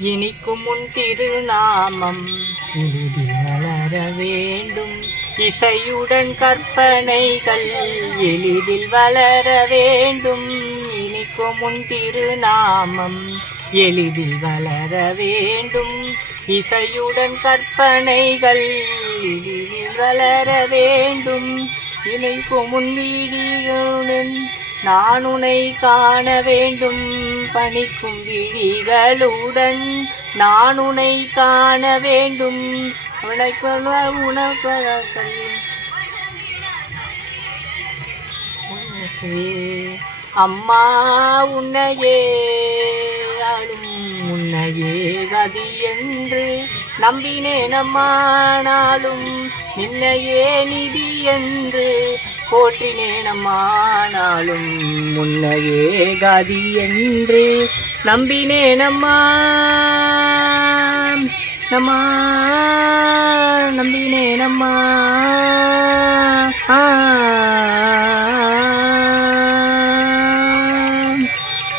இனிக்கும் உன் திருநாமம் இனிதில் வளர வேண்டும். இசையுடன் கற்பனைகள் எளிதில் வளர வேண்டும். இனிக்கும் உன் திருநாமம் எளிதில் வளர வேண்டும். இசையுடன் கற்பனைகள் எளிதில் வளர வேண்டும். இணைக்கும் உன் விழிகளுடன் நான் உன்னை காண வேண்டும். பணிக்கும் விழிகளுடன் நான் உன்னை காண வேண்டும். அம்மா உன்னையே ஆளும் உன்னையே கதி என்று நம்பினேன். அம்மா நாளும் நின்னையே நிதி என்று போற்றினேன். அம்மா நாளும் உன்னையே கதி என்று நம்பினேன். அம்மா நம்மா நம்பினேன். அம்மா